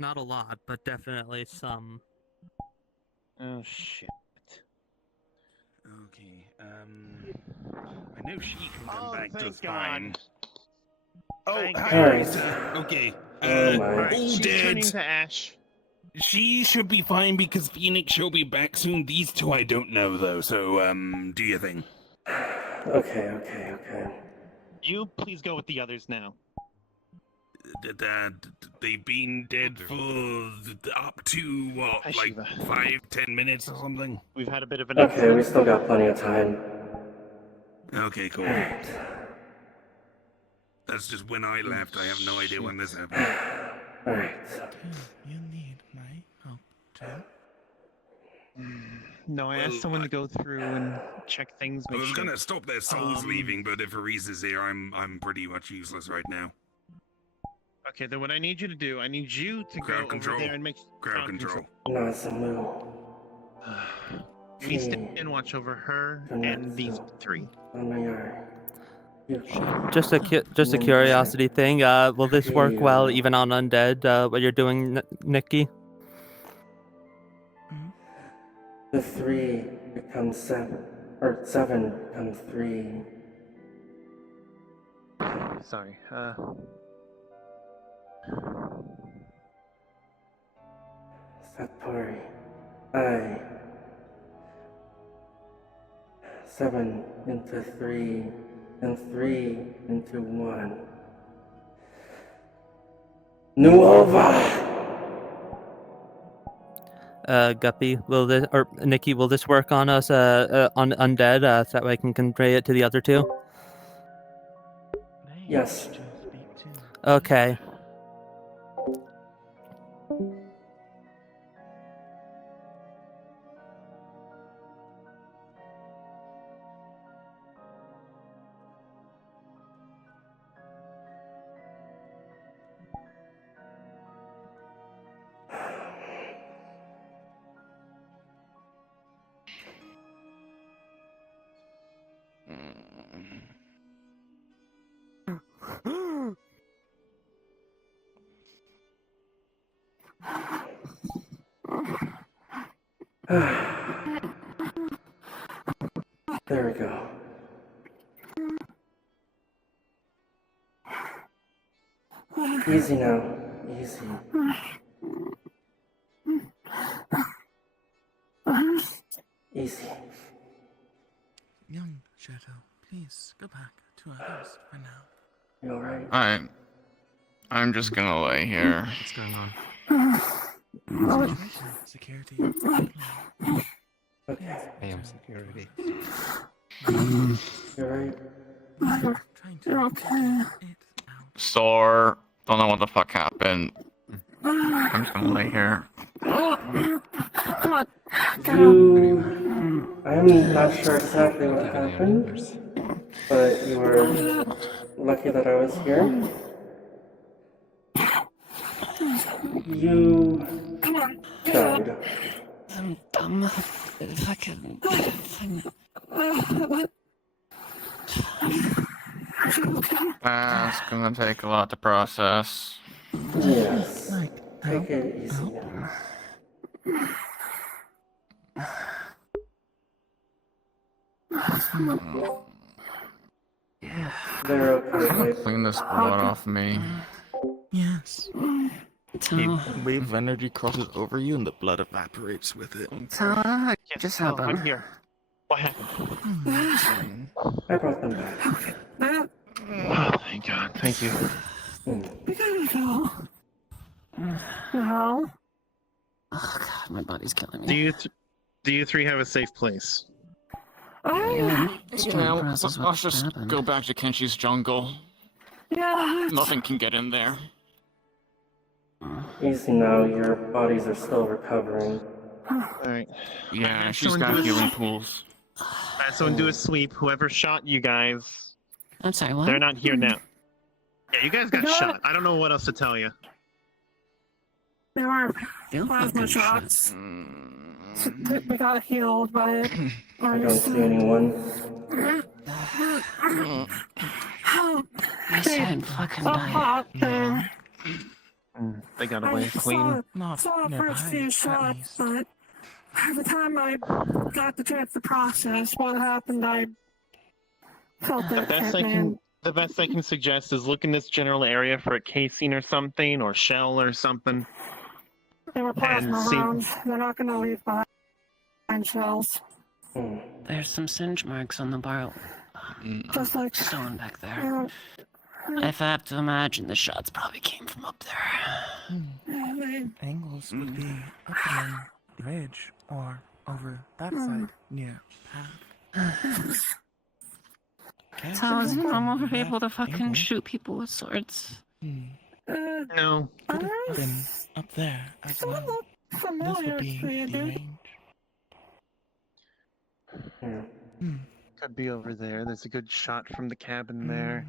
Not a lot, but definitely some. Oh, shit. Okay, I know she can come back thank just God. fine. Oh, Thank hi, God. Orisa. Okay, Oh my. Alright, all she's turning dead. to ash. She should be fine because Phoenix she'll be back soon. These two I don't know though, so do your thing. Okay. You please go with the others now. They've been dead for up to what, Hi, like Shiva. 5-10 minutes or something. We've had a bit of an Okay, we accident. still got plenty of time. Okay, cool. Alright. That's just when I left. I have no idea when this happened. Alright. You need my help too. No, I asked someone to go through and check things. I Make was sure. gonna stop their souls leaving, but if Orisa's here, I'm pretty much useless right now. Okay, then what I need you to do, I need you to Crowd go control. over there and make Crowd control. Nasamu. We stand and watch over her and these three. Just a curiosity thing. Will this work well even on undead? What you're doing, Nikki? The 3 becomes 7, or 7 becomes 3. Sorry. Satori. I. 7 into 3, and 3 into 1. Nuova! Guppy, will this or Nikki, will this work on us? On undead, so that way I can convey it to the other two. Yes. Okay. There we go. Easy now. Easy. Easy. Young Shadow, please go back to our house for now. You alright? I'm just gonna lay here. What's going on? Security. Okay. I am security. You alright? You're okay. Sore. Don't know what the fuck happened. I'm just gonna lay here. I'm not sure exactly what happened, but you were lucky that I was here. You died. I'm dumb. Fucking thing. That's gonna take a lot to process. Yes. Take it easy now. They're okay. Clean this blood off me. Yes. So, Wave of energy crosses over you and the blood evaporates with it. what Yes, just I'm happened? here. What happened? I brought them back. Oh, thank God. Thank you. We gotta go. No. Oh God, my body's killing me. Do you three have a safe place? Just trying to process what Let's just happened. go back to Kenshi's jungle. Yeah. Nothing can get in there. Easy now, your bodies are still recovering. Alright. Yeah, she's Someone got do a- healing pools. Someone do a sweep. Whoever shot you guys, I'm sorry, what? they're not here now. Yeah, you guys got shot. I don't know what else to tell you. There were Feel plasma fucking shots. Mm. We got healed by it. I don't see anyone. I said fucking die. They got I away clean. saw the first few shots, but by the time I got the chance to process what happened, I felt The it best hit I me. can, the best I can suggest is look in this general area for a casing or something, or shell or something. They were plasma and see- rounds. They're not going to leave behind shells. There's some singe marks on the barrel. Just like Stone back there. I have to imagine the shots probably came from up there. Angles would be up on the ridge or over that side near path. So I was normal able to fucking shoot people with swords. No. Could have been up there as well. This familiar would be to you, the dude. range. Could be over there. There's a good shot from the cabin there.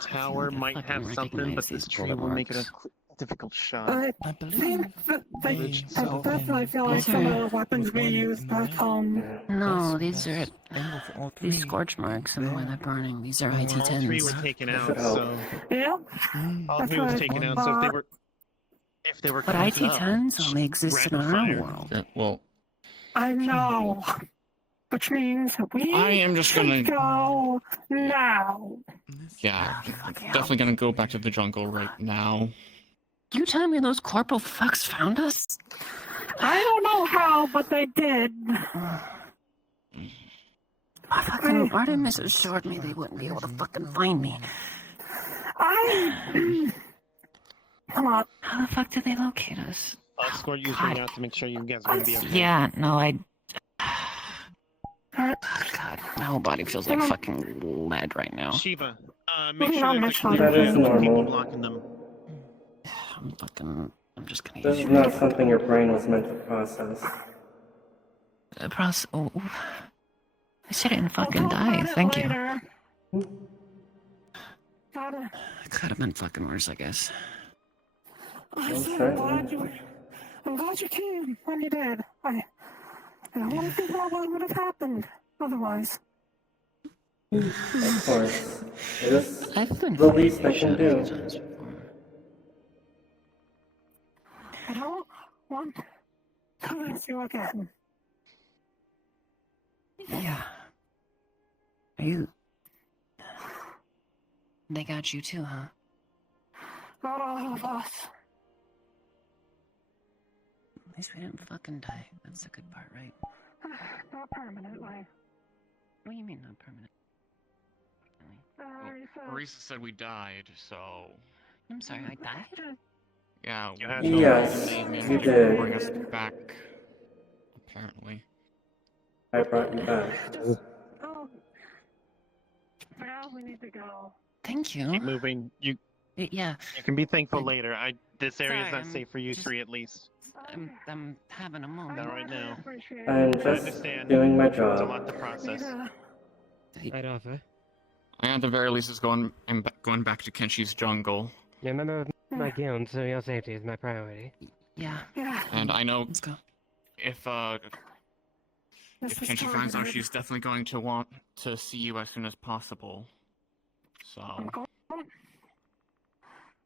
Tower I might fucking have something, recognize but this these tree will make it a bullet difficult shot. I I believe think that they Ridge I itself definitely feel like These some of are- the weapons we one use in the back red. home. No, This these are was angle for all these three. scorch marks and the way they're burning. These are All All three were IT-10s. taken That out, should help. so Yeah, all That's three was right. taken out. So if they were But close up, IT-10s only exist in our fire. world. Well, I know. Which means we I am just should gonna. go now. Yeah, definitely gonna go back to the jungle right now. You telling me those corporal fucks found us? I don't know how, but they did. Fucking Artemis assured me they wouldn't be able to fucking find me. Come on. How the fuck did they locate us? I'll escort you three out to make sure you guys are gonna be okay. Yeah, no, God, my whole body feels like fucking lead right now. Shiva, make sure there's a That clear is path with people normal. blocking them. I'm just gonna This use is not something your brain was meant to process. Oh, I should didn't fucking die. Thank you. Could have been fucking worse, I guess. I'm glad you came when you did. I want to figure out what would have happened otherwise. Of course. It is I've been the least I fighting can shit a few do. times before. I don't want to miss you again. Yeah. Are you? They got you too, huh? Not all of us. At least we didn't fucking die. That's the good part, right? Not permanently. What do you mean not permanent? Orisa said we died, so I'm sorry, I died? yeah. You had no Yes, reason they you managed did. to bring us back. Apparently. I brought you back. Oh. Now we need to go. Thank you. Keep moving. You Yeah, can be thankful later. This area is Sorry, not safe for you just- three at least. I'm having a moment. Not right now. I'm I just understand. doing my It's a job. lot to process. Right off, eh? I at the very least is going back to Kenshi's jungle, Yeah, remember my guild, so your safety is my priority. Yeah, and I know let's go. if Kenshi finds out, she's definitely going to want to see you as soon as possible. So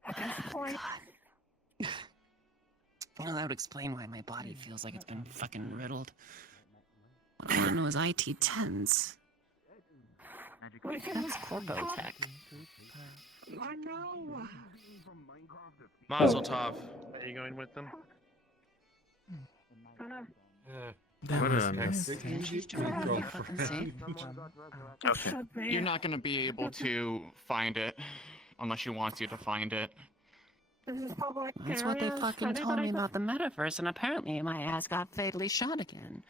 At this point, Well, that would explain why my body feels like it's been fucking riddled. What I want to know is IT-10s. That's Corpo tech. I know. Mazel tov. Are you going with them? That What was a nice. Kenji's jungle, are you fucking safe? Okay. Should be. You're not going to be able to find it unless she wants you to find it. This is public That's what they areas. fucking told Anybody me about the metaverse, and apparently my ass got fatally shot again.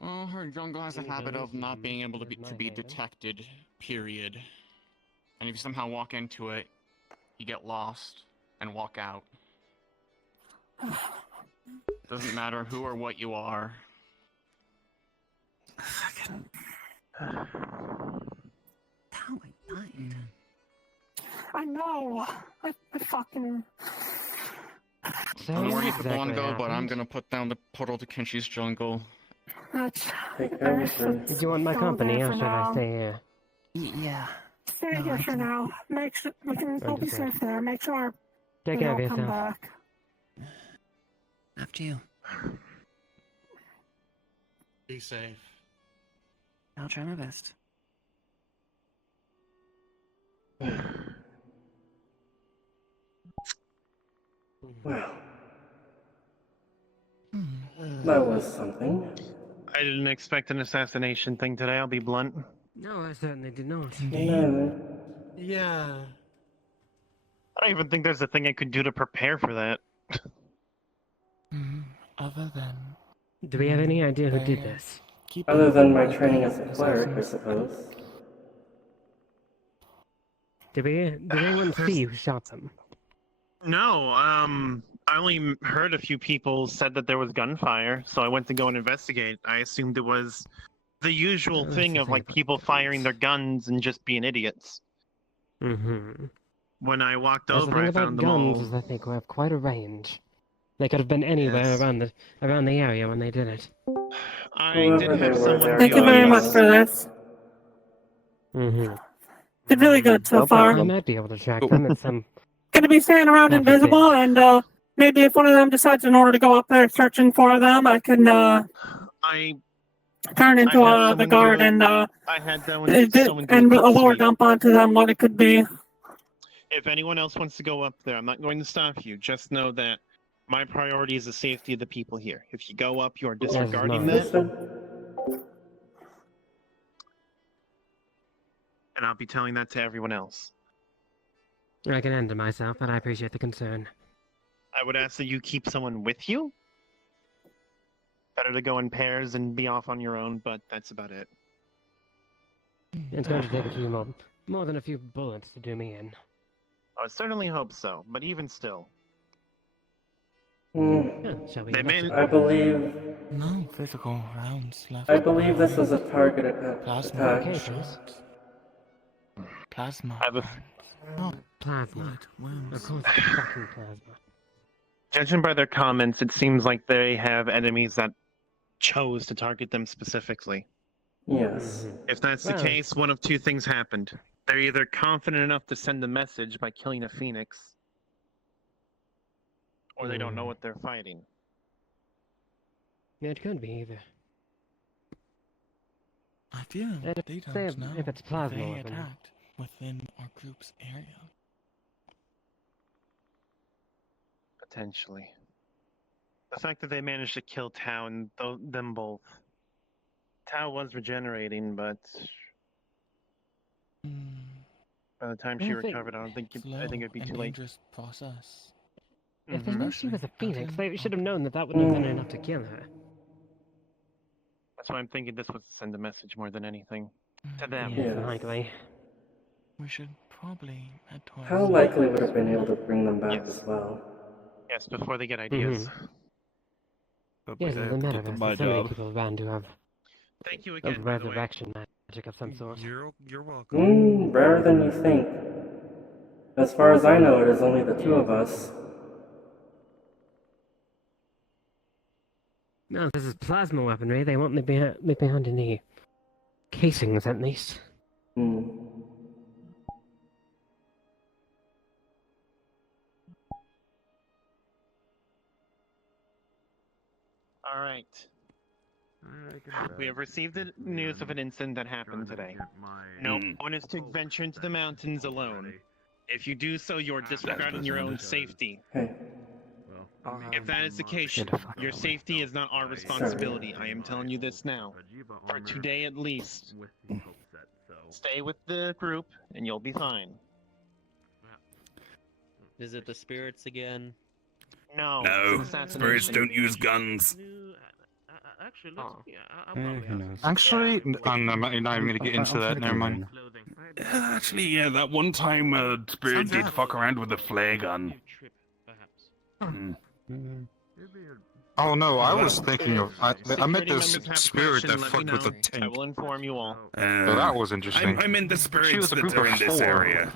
Well, her jungle has a habit of not being able to be detected, period. And if you somehow walk into it, you get lost and walk out. Doesn't matter who or what you are. Fucking. How I died. I know. I fucking. So I don't know where what you want to exactly go, but I'm happened? gonna put down the portal to Kenshi's jungle. That's. Take everything. Did you want my Go company, there or for should I now. stay here? Yeah, stay here for now. Make sure we can all be Understood. safe there. Make sure Take we care of don't come yourself. back. After you. Be safe. I'll try my best. Well, that was something. I didn't expect an assassination thing today, I'll be blunt. No, I certainly did not. No. Yeah. I don't even think there's a thing I could do to prepare for that. Other than Do we have any idea who did They- this? keep Other it than my with training the as a cleric, I assassins. suppose. Did anyone see who shot them? No, I only heard a few people said that there was gunfire, so I went to go and investigate. I assumed it was the usual That's thing the of thing like about people guns. firing their guns and just being idiots. Mm-hmm. When I walked The over, thing I about found them guns all. is I think we have quite a range. They could have been anywhere Yes. around the area when they did it. I Whoever did they have were, someone they're Thank you do very fine. much for this. Mm-hmm. Did really good so No far. I problem. might be able to track them at some. Gonna be staying around That'd be invisible, and maybe if one of them decides in order to go up there searching for them, I can I turn into I had the someone guard do it. and I had someone do a and quick a lower sweep. dump onto them what it could be. If anyone else wants to go up there, I'm not going to stop you. Just know that my priority is the safety of the people here. If you go up, you are disregarding mine. that, Understood. and I'll be telling that to everyone else. I can end it myself, but I appreciate the concern. I would ask that you keep someone with you. Better to go in pairs and be off on your own, but that's about it. It's going to take a few more than a few bullets to do me in. I would certainly hope so, but even still. Yeah, shall we? They may- investigate? I believe No physical rounds left. I believe this was a targeted Plasma attack. Okay, shots. Plasma. I have a- rounds. Oh, Plasma. what? Of Wounds. course, it's fucking plasma. Judging by their comments, it seems like they have enemies that chose to target them specifically. Yes. If that's the Well- case, one of two things happened. They're either confident enough to send a message by killing a phoenix, or they don't know what they're fighting. Yeah, it could be either. I feel If- they say don't know if it's plasma they weapon. attacked within our group's area. Potentially. The fact that they managed to kill Tao and them both. Tao was regenerating, but by the time she I think- recovered, I think Slow it'd be and too late. dangerous process. If they Mhm. knew she was a Especially phoenix, out they in should have public. known that that wouldn't have been enough to kill her. That's why I'm thinking this was to send a message more than anything. To them. Yeah, Yes. likely. We should probably head towards. How likely would have been able to bring them back Yes. as well? Yes, before they get ideas. Yes, in the metaverse, there's so many people around who have Thank you a again, by the way. resurrection magic of some sort. You're welcome. Rarer than you think. As far as I know, it is only the two of us. No, if this is plasma weaponry, they won't leave behind any casings, at least. All right. We have received the news of an incident that happened today. No one is to venture into the mountains alone. If you do so, you are disregarding your own safety. Hey, If that is the case, your safety is not our responsibility. I am telling you this now. For today at least. Stay with the group, and you'll be fine. Is it the spirits again? No, No, it's an spirits assassination. don't use guns. Actually, Oh. who knows? Actually, I'm not even gonna get into that. Never mind. Actually, yeah, that one time Spirit Sounds did rough. fuck around with the flare gun. Oh no, I was thinking of. I met Security this members have spirit that question, let me fucked with a know. I tank. will inform you all. So that was interesting. I meant the She spirits was a that group are of in this 4. area.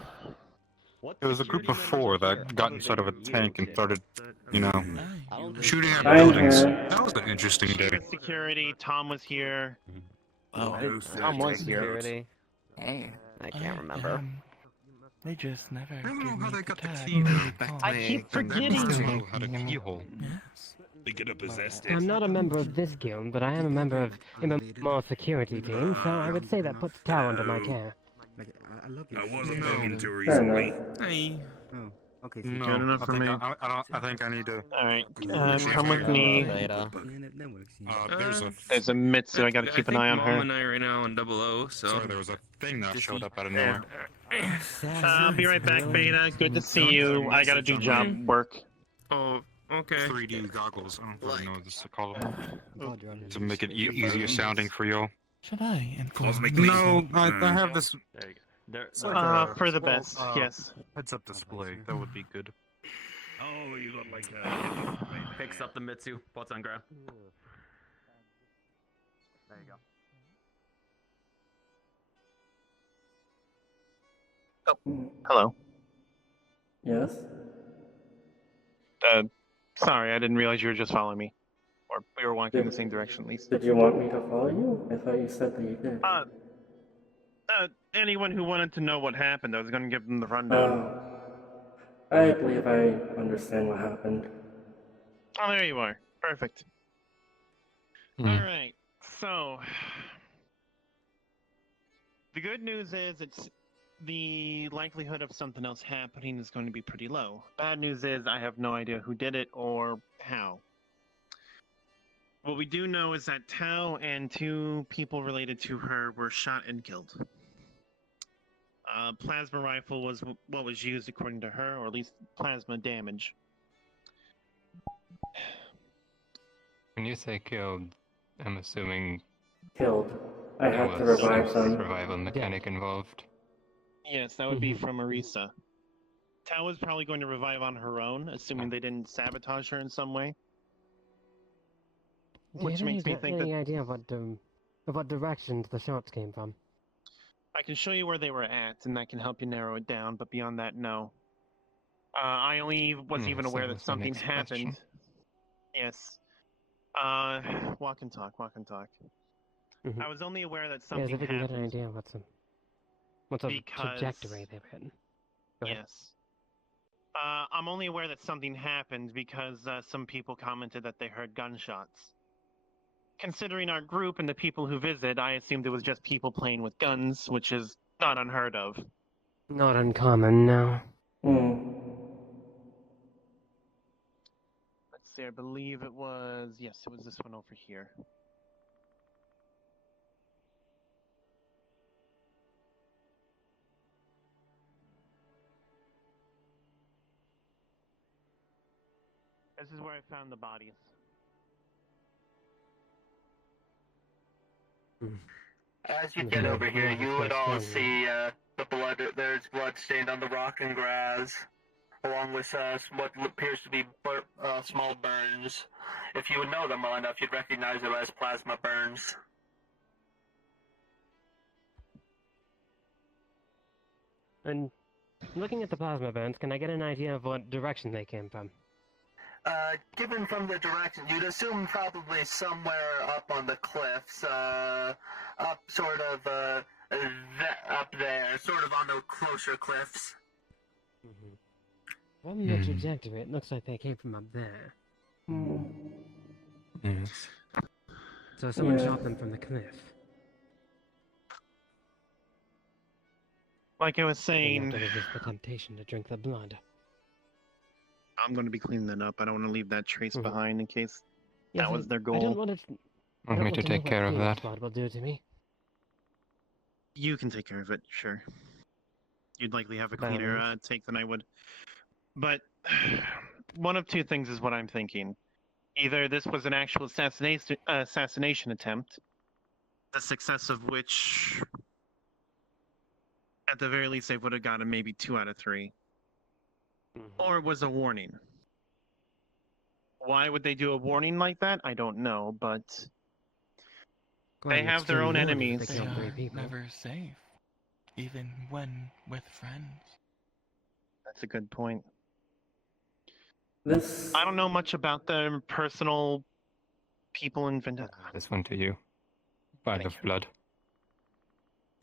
It was a group of 4 that got inside of a tank and started, you know, shooting at I'm buildings. here. That was an interesting She day. was security. Tom was here. Oh, Tom was here. Hey. I can't remember. They just never I don't give know how me they got the tag key when to they back call. to I keep thing. forgetting. They still know how to keyhole. Yes. They could have possessed it. I'm not a member of this guild, but I am a member of MMR security team, so I would say that puts Tao under my care. I wasn't talking too Fair enough. recently. Hey. Good enough for me. I think I need to. Alright, See come if I with can- me. There's a Mitsu, I gotta keep an eye on her. I right now on 00, so. Sorry, there was a thing that showed up out of nowhere. I'll be right back, Beta. Good to see you. I gotta do job work. Oh, okay. 3D goggles. I don't really know what to call them. To make it easier sounding for y'all. Should I inform Cosmic you? No, I have this. There you go. There, It's like a For the small, best, yes. Heads-up display. That would be good. Oh, you got like picks up the Mitsu, puts on ground. There you go. Hello. Yes? Sorry, I didn't realize you were just following me. Or we were walking in the same direction, at least. Did you want me to follow you? I thought you said that you did. Anyone who wanted to know what happened, I was gonna give them the rundown. I believe I understand what happened. Oh, there you are. Perfect. Alright, so... The good news is the likelihood of something else happening is going to be pretty low. Bad news is I have no idea who did it or how. What we do know is that Tao and 2 people related to her were shot and killed. Plasma rifle was what was used according to her, or at least plasma damage. When you say killed, I'm assuming Killed. I there had to was revive some them. survival mechanic involved. Yes, that would be from Orisa. Tao was probably going to revive on her own, assuming they didn't sabotage her in some way. Which makes me think any that idea of what directions the shots came from? I can show you where they were at, and that can help you narrow it down, but beyond that, no. I only was even aware that was my something next happened. question. Yes. Walk and talk. I was only aware that Yes, something if we can get an happened. idea of what sort of Because- trajectory they were in. Go ahead. Yes. I'm only aware that something happened because some people commented that they heard gunshots. Considering our group and the people who visit, I assumed it was just people playing with guns, which is not unheard of. Not uncommon, no. Let's see, I believe it was... Yes, it was this one over here. This is where I found the bodies. As you get over here, you would all see the blood. There's blood stained on the rock and grass, along with what appears to be small burns. If you would know them well enough, you'd recognize them as plasma burns. And looking at the plasma burns, can I get an idea of what direction they came from? Given from the direction, you'd assume probably somewhere up on the cliffs, up sort of, up there, sort of on the closer cliffs. From the trajectory, it looks like they came from up there. Yes. So someone shot them from the cliff. Like I was They saying, have to resist the temptation to drink the blood. I'm going to be cleaning that up. I don't want to leave that trace behind in case Yes, that was their I goal. don't want to. I Want don't me want to know take what care of Phoenix that? blood will do to me. You can take care of it, sure. You'd likely have a By all cleaner means. take than I would. But one of 2 things is what I'm thinking. Either this was an actual assassination attempt, the success of which, at the very least, they would have gotten maybe 2 out of 3. Or it was a warning. Why would they do a warning like that? I don't know, but they have their own enemies. They are never safe, even when with friends. That's a good point. This... I don't know much about their personal people in Vendetta. This one to you. Vial of blood.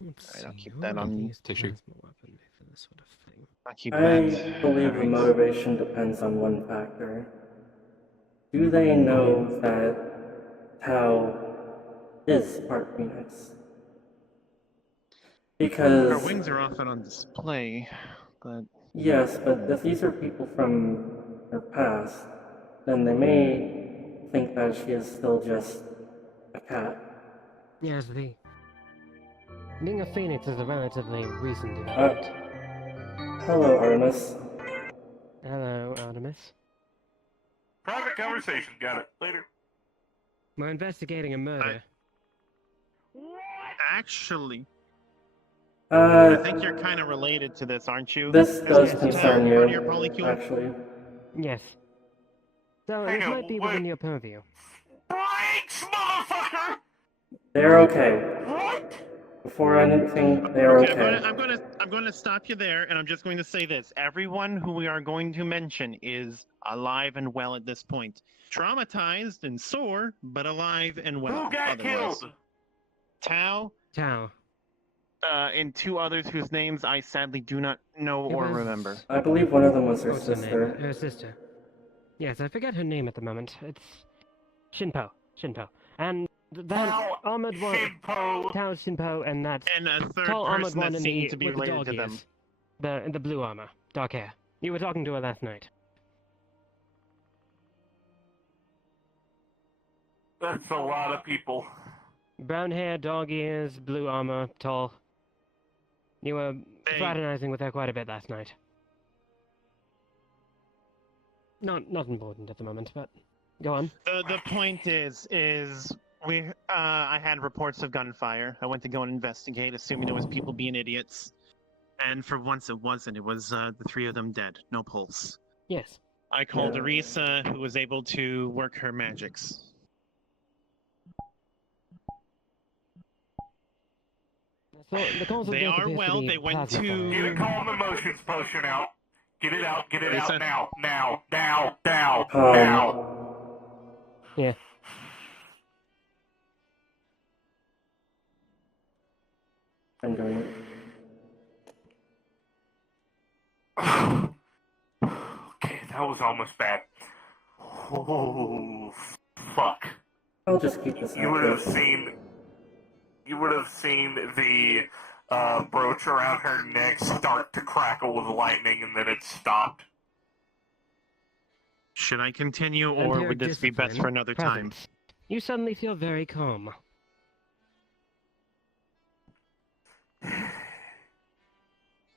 Alright, I'll keep that on. Tissue. Weaponry for this sort of thing. I'll keep I that. believe the Alright. motivation depends on one factor. Do they know that Tao is part Phoenix? Because... Her wings are often on display, but... Yes, but if these are people from her past, then they may think that she is still just a cat. Yes, being a phoenix is a relatively recent event. Hello, Artemis. Hello, Artemis. Private conversation. Got it. Later. We're investigating a murder. Actually... I think you're kind of related to this, aren't you? This does Isn't concern Tao part of your you, polycule? actually. Yes. So this might be within your purview. Brakes, motherfucker! They're okay. What? Before anything, they're okay. I'm going to stop you there, and I'm just going to say this: everyone who we are going to mention is alive and well at this point, traumatized and sore, but alive and well. Who got otherwise. killed? Tao. Tao. And two others whose names I sadly do not know or remember. I believe one of them was her What's her sister. name? Her sister. Yes, I forget her name at the moment. It's Shinpo. And that armored one, Tao Shinpo, and that a third tall armored person one that in seemed the to be with the related dog to them. ears. The blue armor, dark hair. You were talking to her last night. That's a lot of people. Brown hair, dog ears, blue armor, tall. You were fraternizing with her quite a bit last night. Not important at the moment, but go on. The point is I had reports of gunfire. I went to go and investigate, assuming it was people being idiots. And for once, it wasn't. It was the three of them dead, no pulse. Yes. I called Orisa, who was able to work her magics. So the cause of They death are appears well. to be They went plasma to. fire. Get a calm emotions potion out. Get it out. Get it Orisa? out now. Yeah. I'm doing it. Okay, that was almost bad. Oh, fuck. I'll just keep this You would have active. seen the brooch around her neck start to crackle with lightning, and then it stopped. Should I continue, And or your would this be best discipline, for another time? presence. You suddenly feel very calm.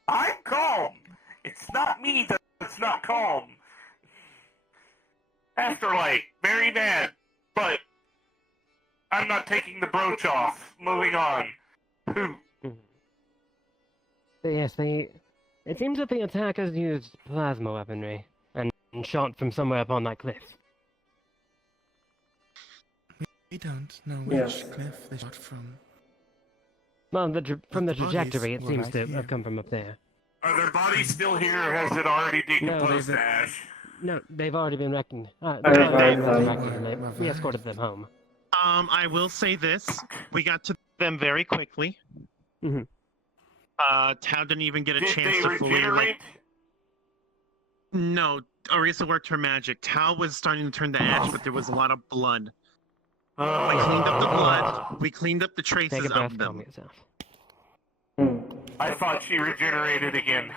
I'm calm. It's not me that's not calm. Afterlight, very bad, but I'm not taking the brooch off. Moving on. Who? Yes, it seems that the attackers used plasma weaponry and shot from somewhere up on that cliff. We don't know which cliff they shot from. Well, from the the bodies trajectory, it were seems right to here. have come from up there. Are their bodies still here, or has it already decomposed to ash? No, they've already been resurrected, and we escorted them home. I will say this: we got to them very quickly. Mm-hmm. Tao didn't even get a Did chance they to fully regenerate? No, Orisa worked her magic. Tao was starting to turn to ash, but there was a lot of blood. We cleaned up the blood. We cleaned up the traces of them. I thought she regenerated again.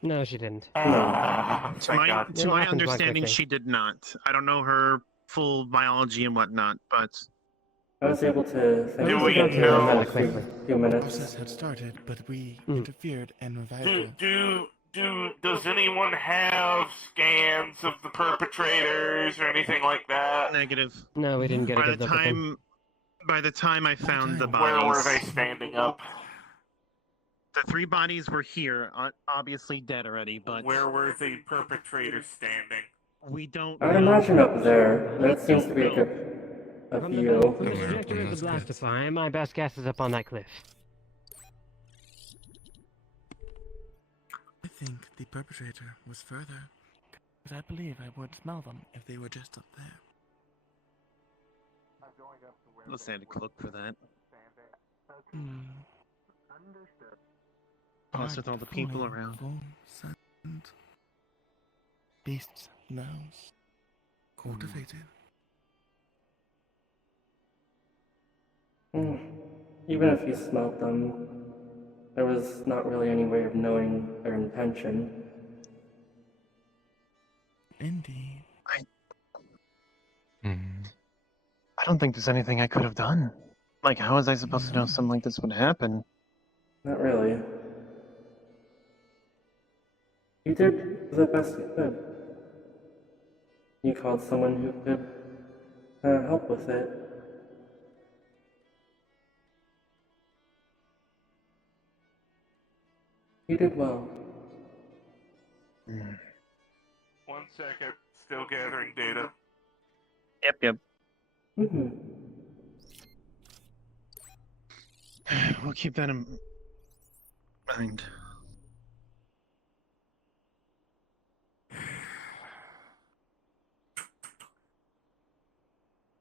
No, she didn't. To my It happens understanding, quickly. she did not. I don't know her full biology and whatnot, but I was able to finish Do we the know- in a few The minutes. process had started, but we interfered and revived her. Does anyone have scans of the perpetrators or anything like that? negative. No, we didn't get a By good the look at them. time I found the Where bodies, were they standing up? the three bodies were here, obviously dead already, but Where were the perpetrators standing? we don't I'd know. imagine up there. That seems to be a good From view. the trajectory of the blaster fire, my best guess is up on that cliff. I think the perpetrator was further, but I believe I would smell them if they were just up there. Let's add a cloak for that. Plus, with all the people around. Beasts, nose, cultivated. Even if you smelt them, there was not really any way of knowing their intention. Indeed. I don't think there's anything I could have done. Like, how was I supposed to know something like this would happen? Not really. You did the best you could. You called someone who could help with it. You did well. 1 second, still gathering data. Yep. Mm-hmm. We'll keep that in mind.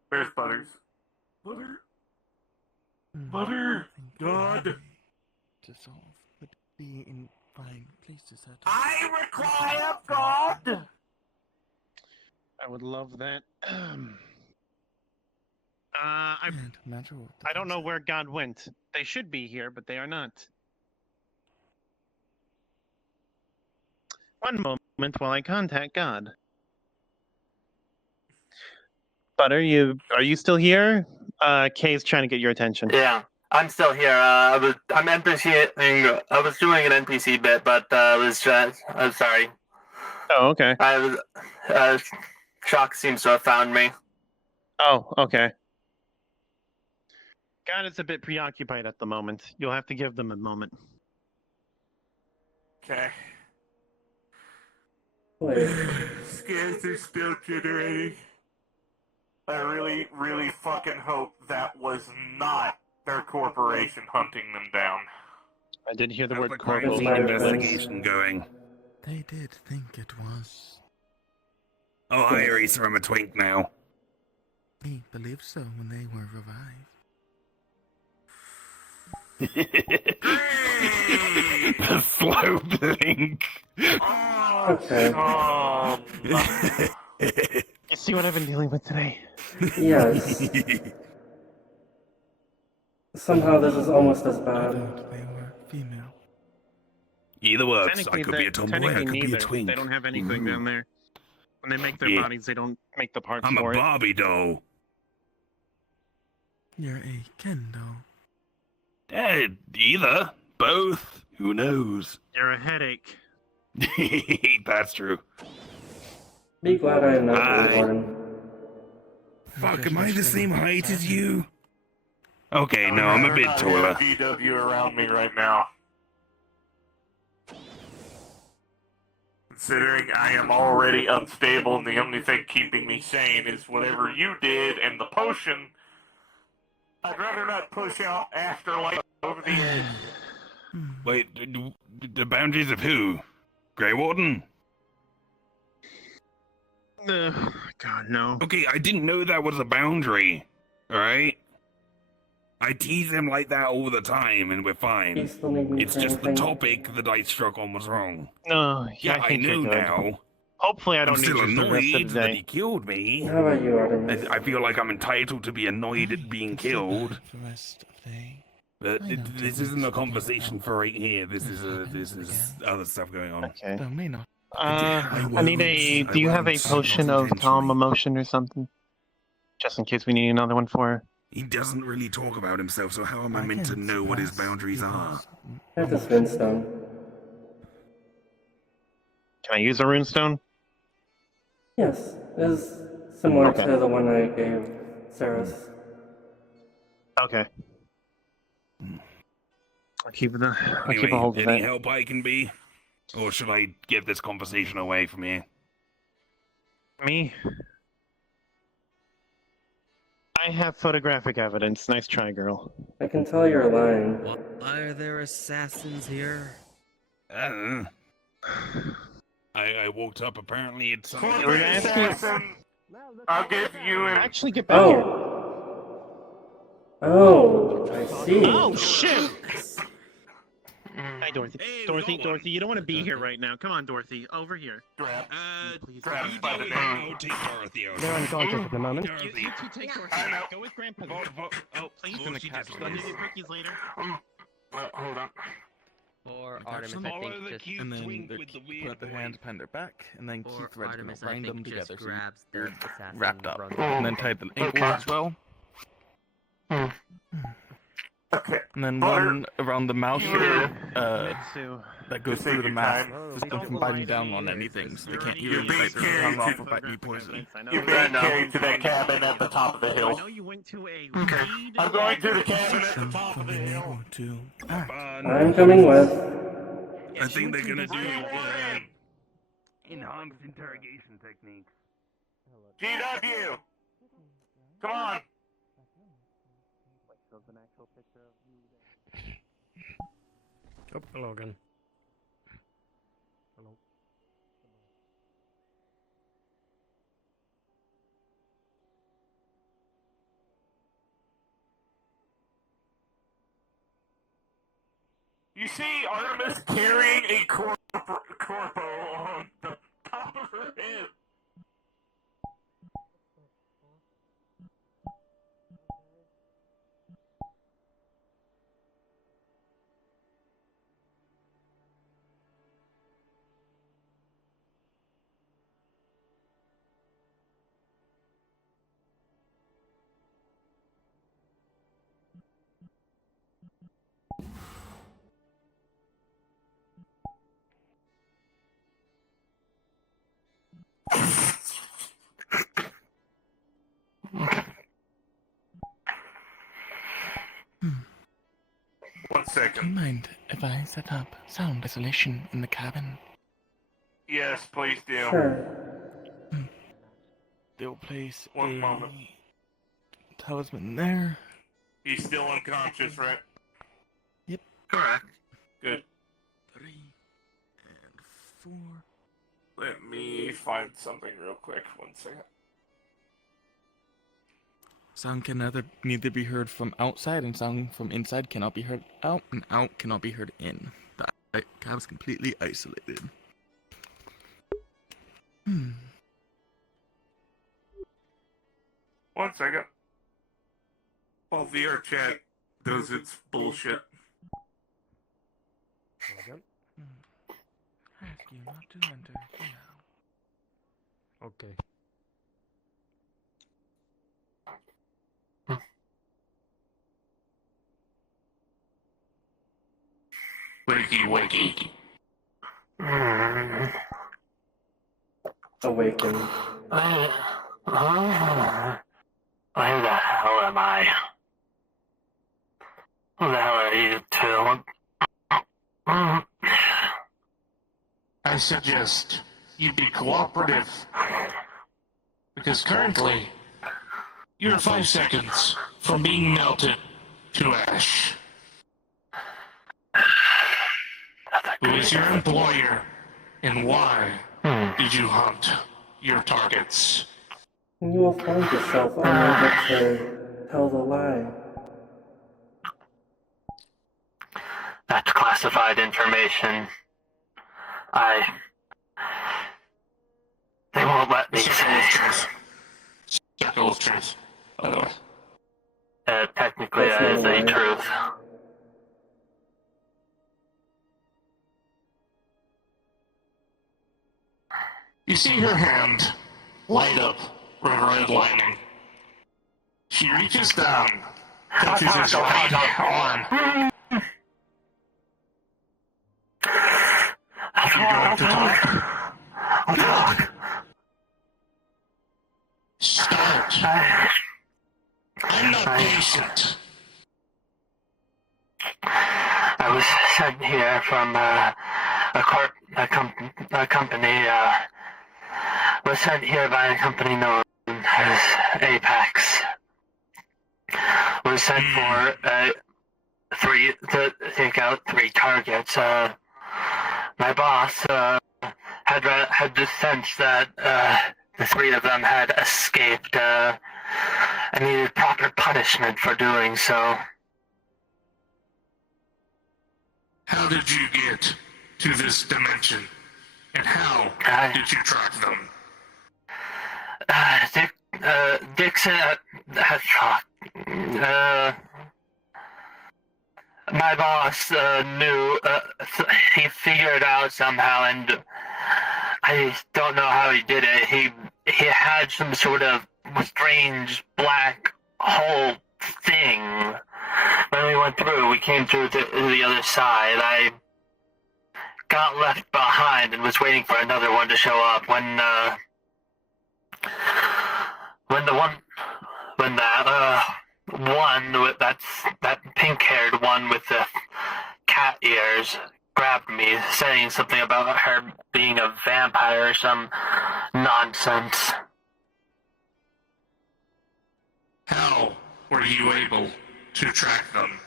Where's Butters? Butter! God! Dissolve, but be in fine places at I require God! I would love that. I don't know where God went. They should be here, but they are not. One moment while I contact God. But are you still here? Kay's trying to get your attention. Yeah, I'm still here. I'm NPCing. I was doing an NPC bit, but I'm sorry. Oh, okay. Shock seems to have found me. Oh, okay. God is a bit preoccupied at the moment. You'll have to give them a moment. Okay. Wait. Scans are still generating. I really, really fucking hope that was not their corporation hunting them down. I did hear the word crime corporal. scene investigation going. They did think it was. Oh, hi, Orisa, I'm a twink now. We believed so when they were revived. The slow blink. Okay. You see what I've been dealing with today? Yes. Somehow this is almost as bad. They were female. Either works. I could be a tomboy, I could be a neither. twink. They don't have anything down there. When they make their bodies, they don't make the parts I'm for a it. Barbie doll. You're a Ken doll. Either. Both. Who knows? You're a headache. That's true. Be glad I am not reborn. Fuck, am I the same height as you? Okay, no, I'm a bit taller. GW around me right now. Considering I am already unstable and the only thing keeping me sane is whatever you did and the potion, I'd rather not push out afterlife over the edge. Wait, the boundaries of who? Grey Warden? God, no. Okay, I didn't know that was a boundary, alright? I tease him like that all the time and we're fine. It's just the topic that I struck on was wrong. No, yeah, I think know you're good. now. Hopefully I don't I'm need still you for the rest of annoyed the that day. he killed me. How about you, Artemis? I feel like I'm entitled to be annoyed at being killed. The rest of the day. But this isn't a conversation for right here. This is other stuff going on. Okay. Though may not. I need a. Do you have a potion of calm emotion or something? Just in case we need another one for her. He doesn't really talk about himself, so how am I meant to know what his boundaries are? I have this runestone. Can I use a runestone? Yes, it is similar to the one I gave Saris. Okay. I'll keep a Anyway, hold of any that. help I can be? Or should I get this conversation away from here? Me? I have photographic evidence. Nice try, girl. I can tell you're lying. Why are there assassins here? I don't know. I walked up, apparently it's some... I'll give you an... Actually, get back here. Oh, I see. Oh, shit! Hi, Dorothy. Dorothy, you don't want to be here right now. Come on, Dorothy, over here. Grab Please. by the neck. They're unconscious at the moment. You two take Dorothy. Go with Grandpa. Oh, please. Don't do the cookies later. Hold on. Or Artemis, I think just... And then put their hands behind their back, and then key threads gonna bind them together so they're wrapped up. And then tie the ankles as well. Okay. And then one around the mouth here, that goes through the mouth. time. Just don't bite down on anything, so they can't You're eat being it. carried Off to or bite me poison. You're being carried to that cabin at the top of the I hill. know you went to a I'm going to the cabin at the top of the hill. I'm coming with. I think they're gonna do enhanced interrogation techniques. GW! Come on! Oh, hello again. Hello. You see Artemis carrying a corpo on the top of her head. One Do you second. mind if I set up sound isolation in the cabin? Yes, please do. Sure. They'll place One moment. talisman there. He's still unconscious, right? Yep. Correct. Good. 3 and 4. Let me find something real quick. 1 second. Sound can neither be heard from outside, and sound from inside cannot be heard out, and out cannot be heard in. The cab is completely isolated. 1 second. While VR chat does its bullshit. Ask you not to enter now. Okay. Wakey, wakey. Awaken. Where the hell am I? Who the hell are you two? I suggest you be cooperative. Because currently, you're 5 seconds from being melted to ash. Who is your employer, and why did you hunt your targets? You will find yourself unable to tell the lie. That's classified information. They won't let me say. Circle of truth, by the way. Technically, that is the truth. You see her hand light up with red lightning. She reaches down, touches his right arm. If you're going to talk, start. I'm not patient. I was sent here from a company. Was sent here by a company known as Apex. Was sent for to take out 3 targets. My boss had the sense that the 3 of them had escaped and needed proper punishment for doing so. How did you get to this dimension? And how did you track them? Dixon, my boss knew, he figured it out somehow, and I don't know how he did it. He had some sort of strange black hole thing. When we went through, we came through the other side. I got left behind and was waiting for another one to show up when that pink-haired one with the cat ears grabbed me, saying something about her being a vampire or some nonsense. How were you able to track them?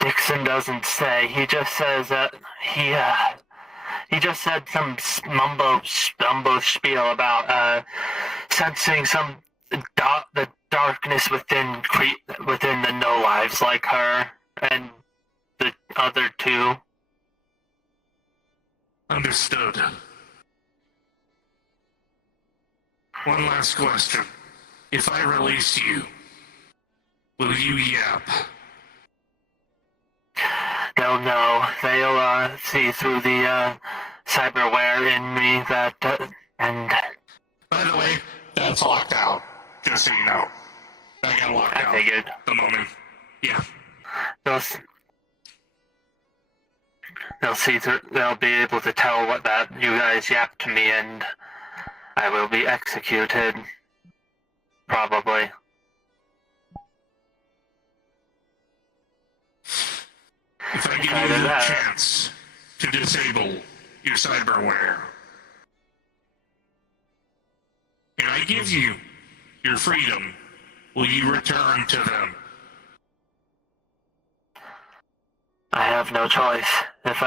Dixon doesn't say. He just says that he just said some mumbo spiel about sensing the darkness within the no lives like her and the other two. Understood. One last question. If I release you, will you yap? They'll know. They'll see through the cyberware in me and... By the way, that's locked out. Just so you know. I got locked out. I figured. The moment. Yeah. They'll see through. They'll be able to tell what that you guys yapped to me, and I will be executed. Probably. If I give you a chance to disable your cyberware, and I give you your freedom, will you return to them? I have no choice. If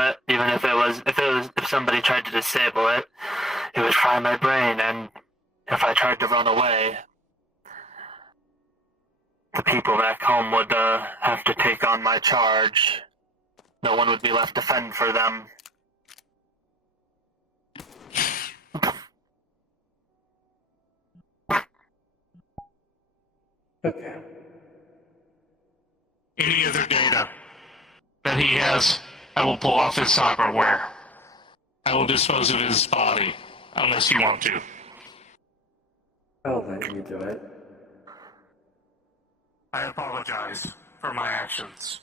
somebody tried to disable it, it would fry my brain, and if I tried to run away, the people back home would have to take on my charge. No one would be left to fend for them. Okay. Any other data that he has, I will pull off his cyberware. I will dispose of his body, unless you want to. I'll let you do it. I apologize for my actions.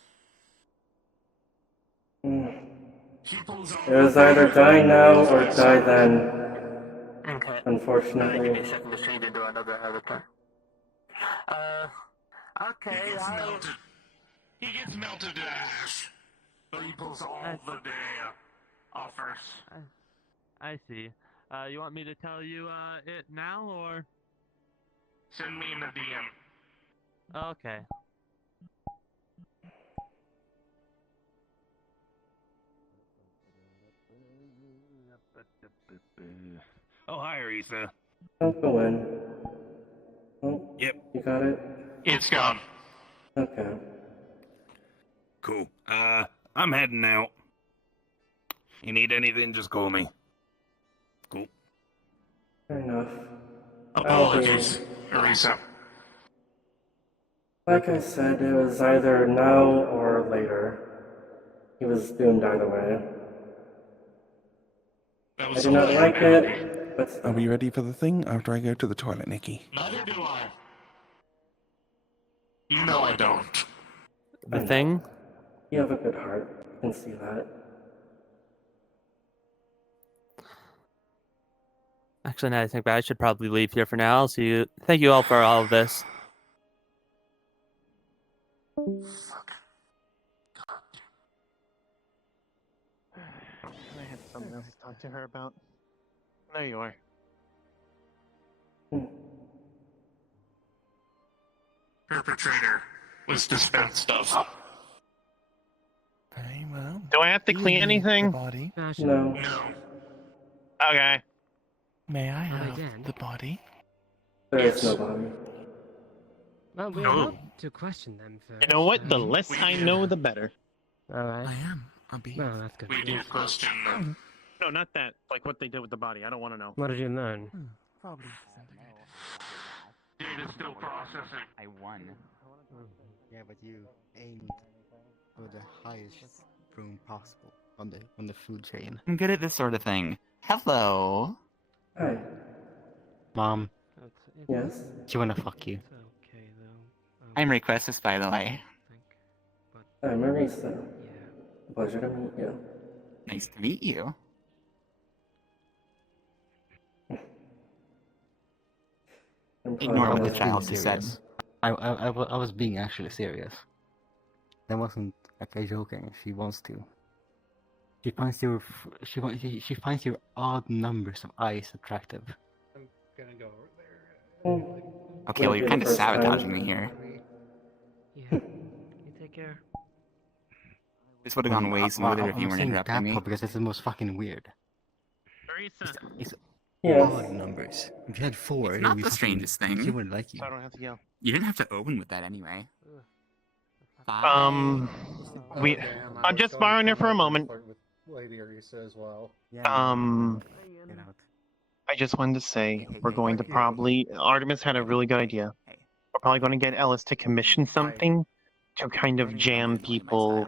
It was either die now or die then. Okay. Unfortunately. Give me a second to change into another avatar. Okay. He gets melted to ash. But he pulls all the day offers. I see. You want me to tell you it now, or? Send me in the DM. Okay. Oh, hi, Orisa. Don't go in. Oh, yep. You got it? It's gone. Okay. Cool. I'm heading out. You need anything, just call me. Cool. Fair enough. Apologies, Orisa. Like I said, it was either now or later. He was doomed either way. I do not like it, but Are we ready for the thing after I go to the toilet, Nikki? Neither do I. You know I don't. The thing? you have a good heart. I can see that. Actually, now I think I should probably leave here for now. I'll see you. Thank you all for all of this. I had something else to talk to her about. There you are. Perpetrator was dispensed of. Very well. Do I have to clean anything? Body. No. No. Okay. May I have the body? There is no body. Well, we're allowed to question them for... You know what? The less I know, the better. Alright. I am. I'll be. No, that's good. We do question them. No, not that. Like what they did with the body. I don't want to know. What did you learn? Probably Data's still processing. I won. Yeah, but you aimed for the highest room possible on the food chain. I'm good at this sort of thing. Hello. Hi. Mom. Yes? She wanna fuck you. Okay, though. I'm Requestus, by the way. I'm Orisa. Pleasure to meet you. Nice to meet you. Ignore what the child just said. I was being actually serious. That wasn't like a joking. She wants to. She finds your odd numbers of eyes attractive. I'm gonna go over there. Okay, well you're kind of sabotaging me here. Yeah. You take care. This would have gone way smoother if you weren't interrupting me. Because it's the most fucking weird. It's Yes. odd numbers. If you had 4, It's it not would be the fucking- strangest thing. She wouldn't like you. So I don't have to yell. You didn't have to open with that anyway. I'm just borrowing it for a moment. Lady Orisa as well. I just wanted to say we're going to probably. Artemis had a really good idea. We're probably going to get Ellis to commission something to kind of jam people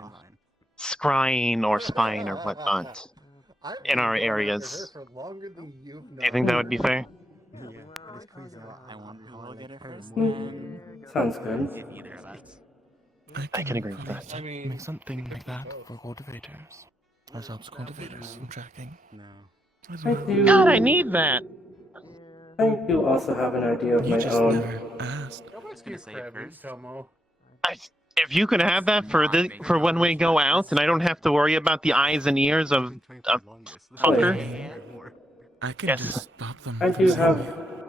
scrying or spying or whatnot in our areas. Do you think that would be fair? I wonder who will get it first. Sounds good. Either of us. I can agree with that. I mean, make something like that for cultivators. That helps cultivators from tracking. No. As I well. do. God, I need that. I do also have an idea of You my just own. never asked. If you could have that for when we go out, and I don't have to worry about the eyes and ears of fucker. I can just stop them. I do have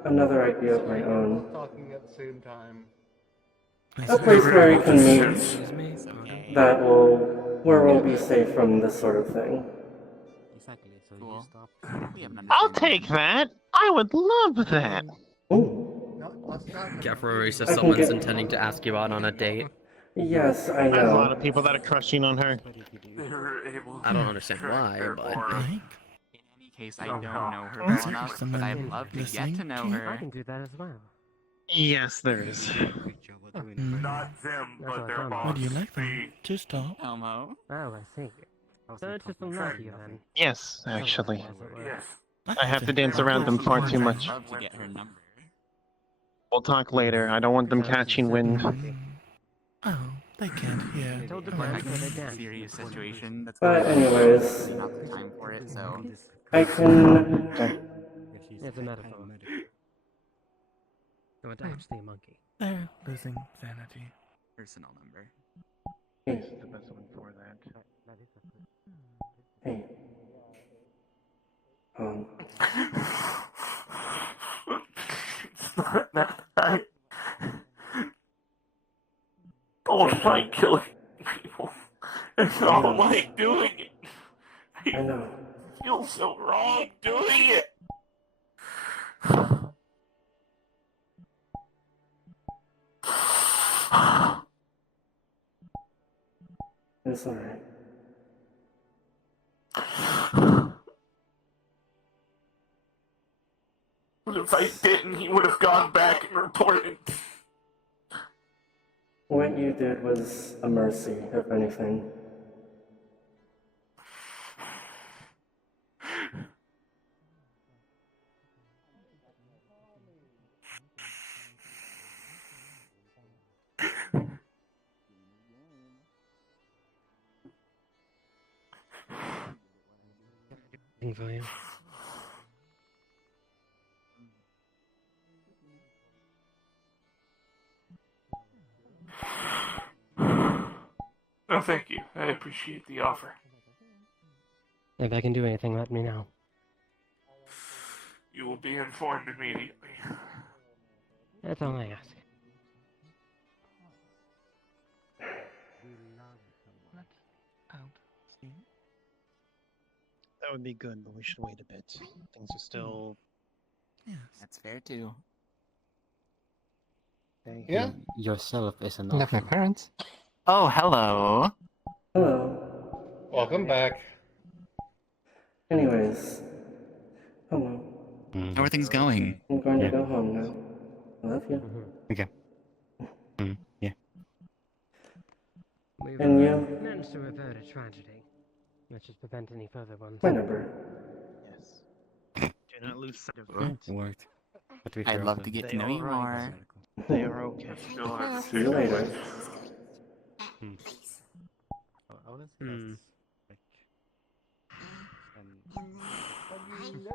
another idea of my own. Talking at the same time. A place where we can meet where we'll be safe from this sort of thing. Exactly. So Cool. you stop. I'll take that. I would love that. Careful, Orisa, I can someone's get- intending to ask you out on a date. Yes, I There's a lot know. of people that are crushing on her. I don't understand why, but... In any case, I don't know her well enough, but I'd love to get to know I her. can do that as well. Yes, there is. Not them, but their Why boss. Why do you like them? Just stop. Elmo. Oh, I see. So it's just unlucky then. Yes, actually. Yes. I have to dance around them far too much. I'd love to get her number. We'll talk later. I don't want them catching wind. Oh, they can't hear. Told the Like band that they a can. serious situation that's But going on. anyways, Not the time for it, so. I can. It's a metaphor. No, it's actually a monkey. They're losing sanity. Personal number. This is the best one for that. Hey. I don't like killing people. I don't like doing it. I know. I feel so wrong doing it. It's alright. But if I didn't, he would have gone back and reported. What you did was a mercy, if anything. For you. No, thank you. I appreciate the offer. If I can do anything, let me know. You will be informed immediately. That's all I ask. That would be good, but we should wait a bit. Things are still. Yes. That's fair too. Okay. Yeah. Yourself is an Left my option. parents. Oh, hello. Hello. Welcome back. Anyways, hello. How are things going? I'm going to go home now. I love you. Okay. Yeah. We've And you? managed to avert a tragedy. Let's just prevent any further ones. Whenever. Yes. Do not lose sight of that. It worked. But to be I'd fair, love also, to get They to know you are right. more. They are okay. Still have See you later. Hmm. Have you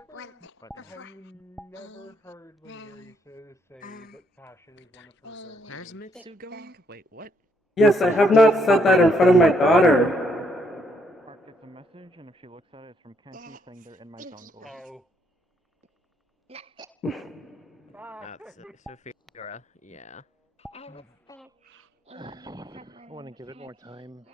never heard when Orisa say that passion is one of her third Where's Mitsu going? Wait, what? Yes, I have not said that in front of my daughter. Mark gets a message, and if she looks at it, it's from Kenshi saying they're in my jungle. Oh. Sophia, yeah. I want to give it more time.